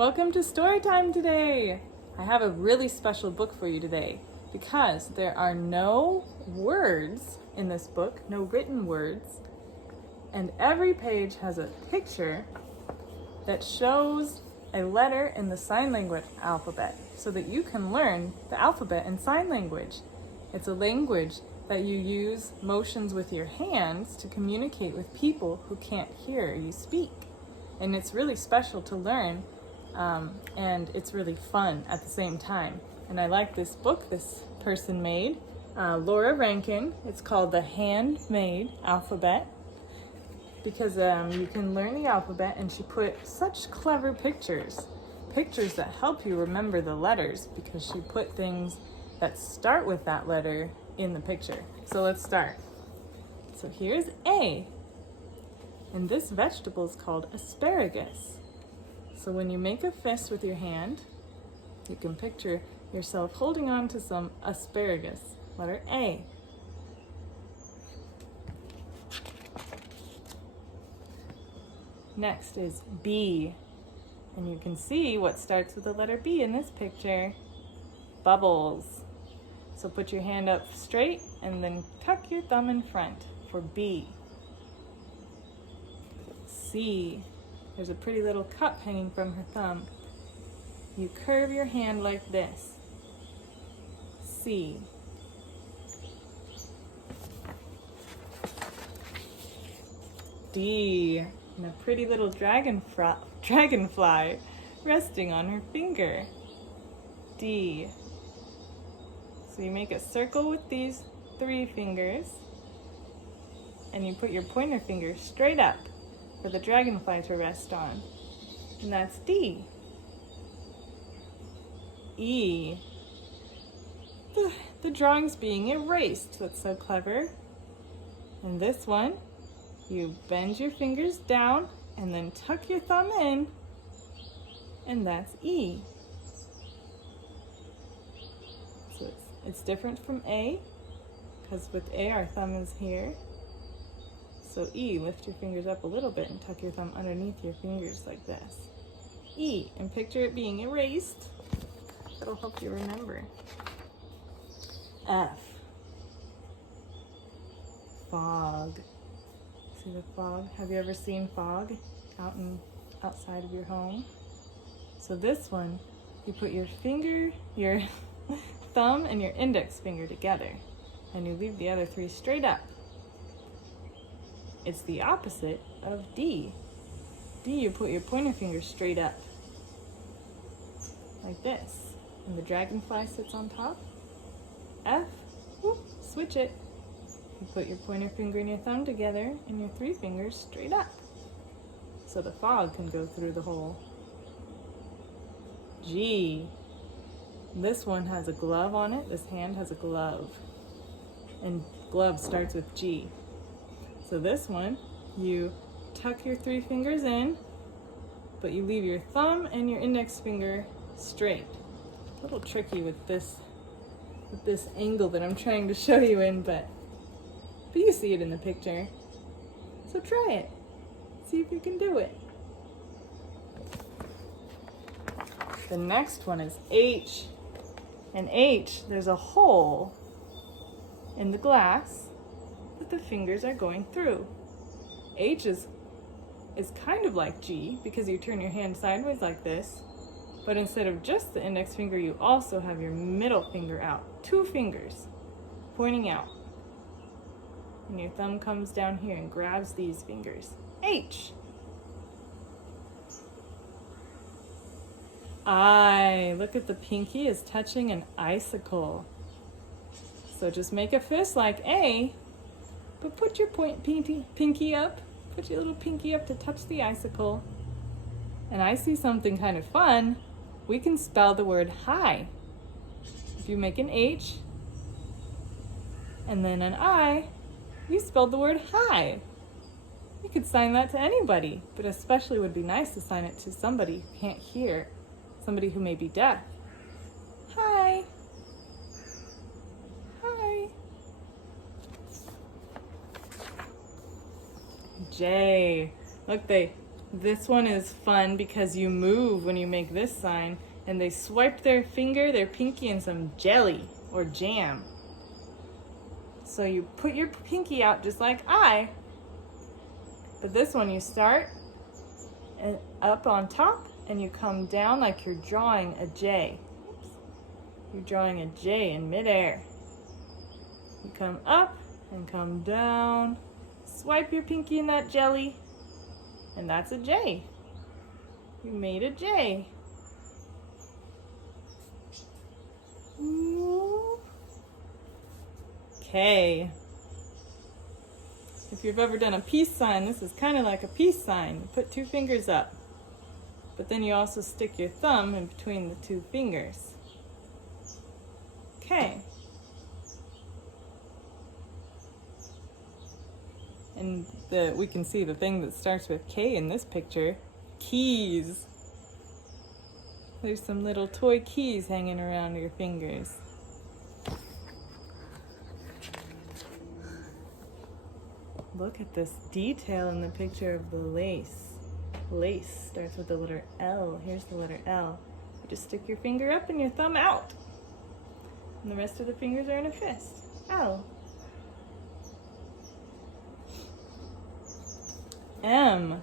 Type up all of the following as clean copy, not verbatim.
Welcome to story time today. I have a really special book for you today because there are no words in this book, no written words, and every page has a picture that shows a letter in the sign language alphabet so that you can learn the alphabet in sign language. It's a language that you use motions with your hands to communicate with people who can't hear you speak. And it's really special to learn, and it's really fun at the same time. And I like this book this person made, Laura Rankin. It's called the Handmade Alphabet because you can learn the alphabet, and she put such clever pictures that help you remember the letters because she put things that start with that letter in the picture. So let's start. So here's A. And this vegetable is called asparagus. So when you make a fist with your hand, you can picture yourself holding on to some asparagus. Letter A. Next is B. And you can see what starts with the letter B in this picture. Bubbles. So put your hand up straight and then tuck your thumb in front for B. C. There's a pretty little cup hanging from her thumb. You curve your hand like this. C. D. And a pretty little dragonfly resting on her finger. D. So you make a circle with these 3 fingers, and you put your pointer finger straight up for the dragonfly to rest on. And that's D. E. The drawing's being erased. That's so clever. And this one, you bend your fingers down and then tuck your thumb in, and that's E. So it's different from A, because with A our thumb is here. So E, lift your fingers up a little bit and tuck your thumb underneath your fingers like this. E, and picture it being erased. That'll help you remember. F. Fog. See the fog? Have you ever seen fog outside of your home? So this one, you put your thumb and your index finger together, and you leave the other 3 straight up. It's the opposite of D. D, you put your pointer finger straight up, like this, and the dragonfly sits on top. F, whoop, switch it. You put your pointer finger and your thumb together and your 3 fingers straight up, so the fog can go through the hole. G. This one has a glove on it. This hand has a glove, and glove starts with G. So this one, you tuck your 3 fingers in, but you leave your thumb and your index finger straight. A little tricky with this angle that I'm trying to show you in, but you see it in the picture. So try it. See if you can do it. The next one is H. And H, there's a hole in the glass that the fingers are going through. H is kind of like G because you turn your hand sideways like this, but instead of just the index finger, you also have your middle finger out. 2 fingers pointing out. And your thumb comes down here and grabs these fingers. H. I. Look at the pinky is touching an icicle. So just make a fist like A, but put your pinky up. Put your little pinky up to touch the icicle. And I see something kind of fun. We can spell the word hi. If you make an H and then an I, you spelled the word hi. You could sign that to anybody, but especially would be nice to sign it to somebody who can't hear, somebody who may be deaf. Hi. Hi. J. Look, they This one is fun because you move when you make this sign, and they swipe their finger, their pinky, in some jelly or jam. So you put your pinky out just like I, but this one you start and up on top and you come down like you're drawing a J. Oops. You're drawing a J in midair. You come up and come down, swipe your pinky in that jelly, and that's a J. You made a J. Okay. If you've ever done a peace sign, this is kind of like a peace sign. You put 2 fingers up, but then you also stick your thumb in between the 2 fingers. Okay. And we can see the thing that starts with K in this picture, keys. There's some little toy keys hanging around your fingers. Look at this detail in the picture of the lace. Lace starts with the letter L. Here's the letter L. You just stick your finger up and your thumb out. And the rest of the fingers are in a fist. L. M.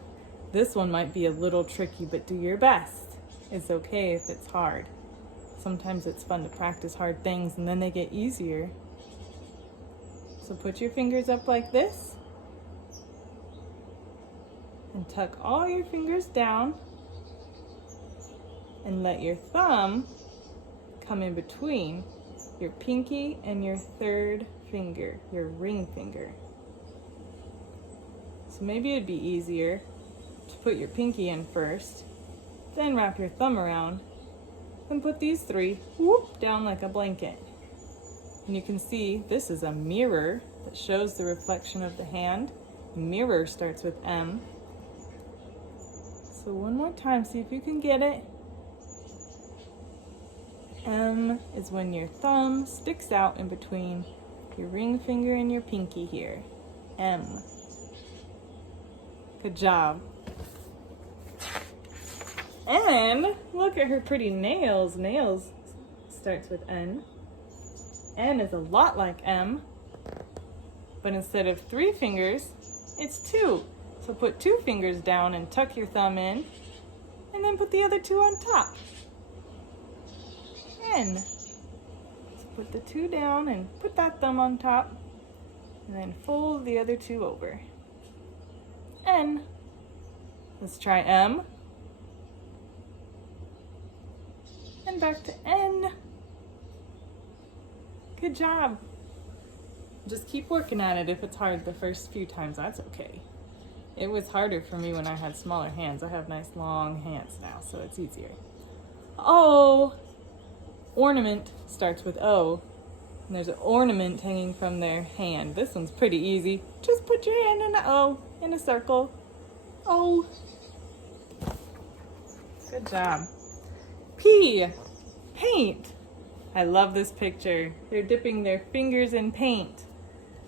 This one might be a little tricky, but do your best. It's okay if it's hard. Sometimes it's fun to practice hard things and then they get easier. So put your fingers up like this and tuck all your fingers down and let your thumb come in between your pinky and your 3rd finger, your ring finger. So maybe it'd be easier to put your pinky in first, then wrap your thumb around, and put these 3 whoop, down like a blanket. And you can see this is a mirror that shows the reflection of the hand. Mirror starts with M. So one more time, see if you can get it. M is when your thumb sticks out in between your ring finger and your pinky here. M. Good job. And look at her pretty nails. Nails starts with N. N is a lot like M, but instead of 3 fingers, it's 2. So put 2 fingers down and tuck your thumb in, and then put the other 2 on top. N. So put the 2 down and put that thumb on top, and then fold the other 2 over. N. Let's try M. And back to N. Good job. Just keep working at it. If it's hard the first few times, that's okay. It was harder for me when I had smaller hands. I have nice long hands now, so it's easier. O. Ornament starts with O. And there's an ornament hanging from their hand. This one's pretty easy. Just put your hand in an O in a circle. O. Good job. P. Paint. I love this picture. They're dipping their fingers in paint.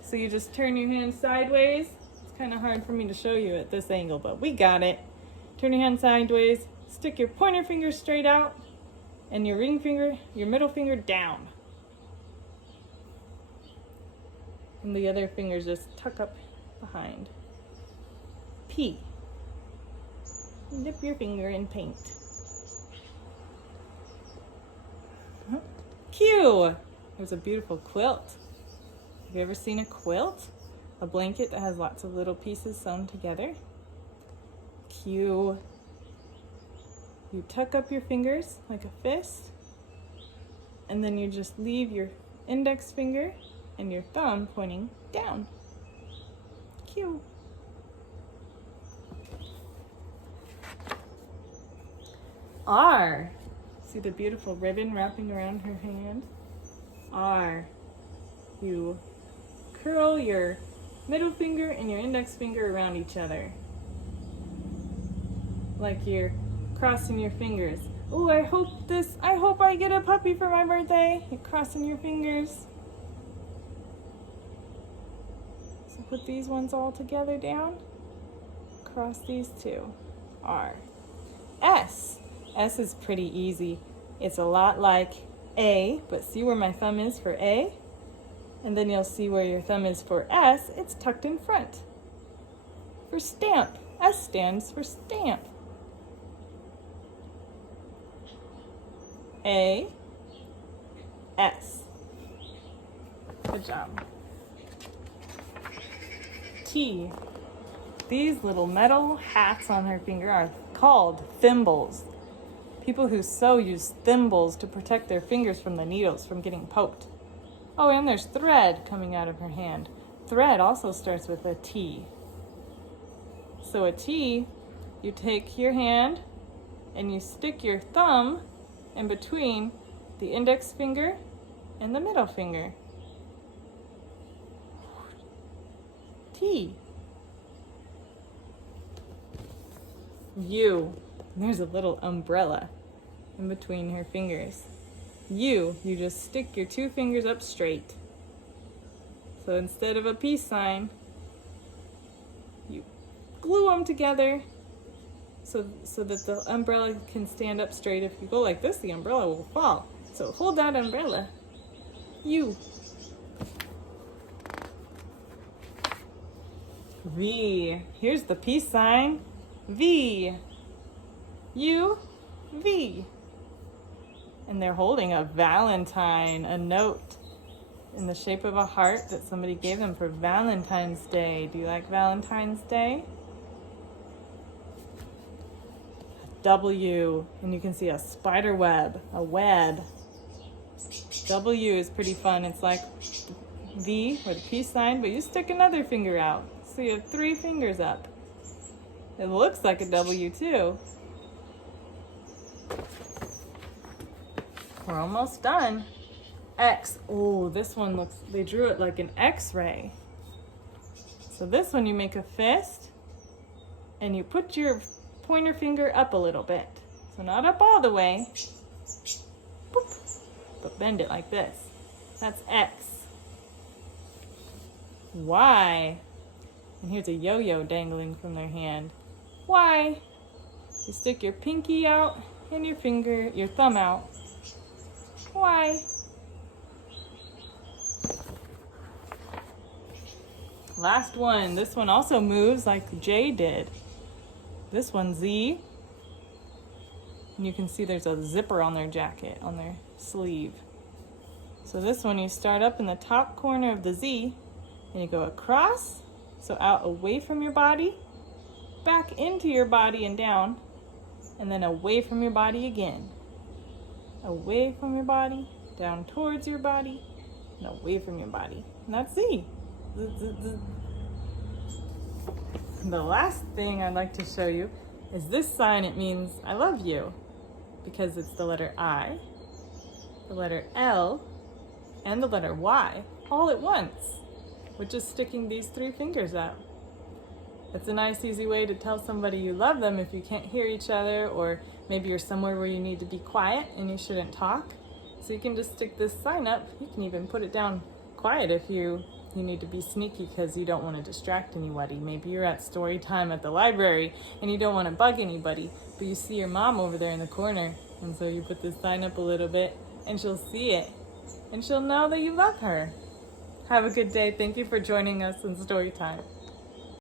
So you just turn your hand sideways. It's kind of hard for me to show you at this angle, but we got it. Turn your hand sideways, stick your pointer finger straight out, and your ring finger, your middle finger down. And the other fingers just tuck up behind. P. Dip your finger in paint. Q. There's a beautiful quilt. Have you ever seen a quilt? A blanket that has lots of little pieces sewn together. Q. You tuck up your fingers like a fist, and then you just leave your index finger and your thumb pointing down. Q. R. See the beautiful ribbon wrapping around her hand? R. You curl your middle finger and your index finger around each other. Like you're crossing your fingers. Oh, I hope I get a puppy for my birthday. You're crossing your fingers. So put these ones all together down. Cross these 2. R. S. S is pretty easy. It's a lot like A, but see where my thumb is for A? And then you'll see where your thumb is for S. It's tucked in front. For stamp. S stands for stamp. A, S. Good job. T. These little metal hats on her finger are called thimbles. People who sew use thimbles to protect their fingers from the needles from getting poked. Oh, and there's thread coming out of her hand. Thread also starts with a T. So a T, you take your hand and you stick your thumb in between the index finger and the middle finger. T. U. There's a little umbrella in between her fingers. U, you just stick your two fingers up straight. So instead of a peace sign, you glue them together so that the umbrella can stand up straight. If you go like this, the umbrella will fall. So hold that umbrella. U. V. Here's the peace sign. V. U. V. And they're holding a Valentine, a note in the shape of a heart that somebody gave them for Valentine's Day. Do you like Valentine's Day? W, and you can see a spider web, a web. W is pretty fun. It's like V or the peace sign, but you stick another finger out. So you have 3 fingers up. It looks like a W too. We're almost done. X. Oh, this one looks, they drew it like an X-ray. So this one you make a fist and you put your pointer finger up a little bit. So not up all the way, boop, but bend it like this. That's X. Y. And here's a yo-yo dangling from their hand. Y. You stick your pinky out and your thumb out. Y. Last one. This one also moves like J did. This one, Z. And you can see there's a zipper on their jacket, on their sleeve. So this one, you start up in the top corner of the Z and you go across, so out away from your body, back into your body and down, and then away from your body again. Away from your body, down towards your body, and away from your body. And that's Z. Z, z, z. The last thing I'd like to show you is this sign. It means I love you because it's the letter I, the letter L, and the letter Y all at once with just sticking these 3 fingers out. It's a nice, easy way to tell somebody you love them if you can't hear each other, or maybe you're somewhere where you need to be quiet and you shouldn't talk. So you can just stick this sign up. You can even put it down quiet if you need to be sneaky because you don't want to distract anybody. Maybe you're at story time at the library and you don't want to bug anybody, but you see your mom over there in the corner, and so you put this sign up a little bit and she'll see it and she'll know that you love her. Have a good day. Thank you for joining us in story time.